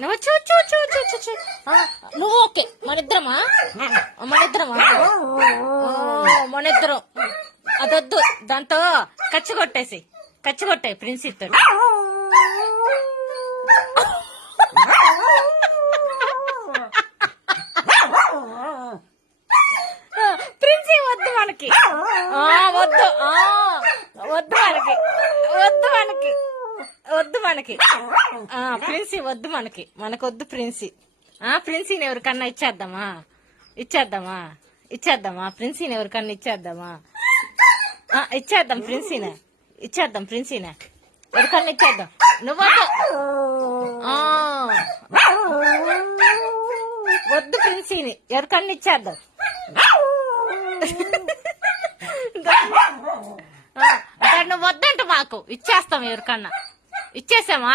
నువ్వు చూ చూ చూ చూ చూ చూ. నువ్వు ఓకే మనిద్దరమా మనిద్దరం అదొద్దు దాంతో కచ్చి కొట్టాయి ప్రిన్స్ ఇస్తాడు ప్రిన్సీ వద్దు మనకి వద్దు ప్రిన్సీ వద్దు మనకొద్దు ప్రిన్సీని ఎవరికన్నా ఇచ్చేద్దామా ప్రిన్సీని ఎవరికన్నా ఇచ్చేద్దాం ప్రిన్సీనే ఎవరికన్నా ఇచ్చేద్దాం నువ్వు వద్దు ప్రిన్సీని ఎవరికన్నా ఇచ్చేద్దాం నువ్వు వద్దంట మాకు ఇచ్చేస్తాం ఎవరికన్నా ఇచ్చేసామా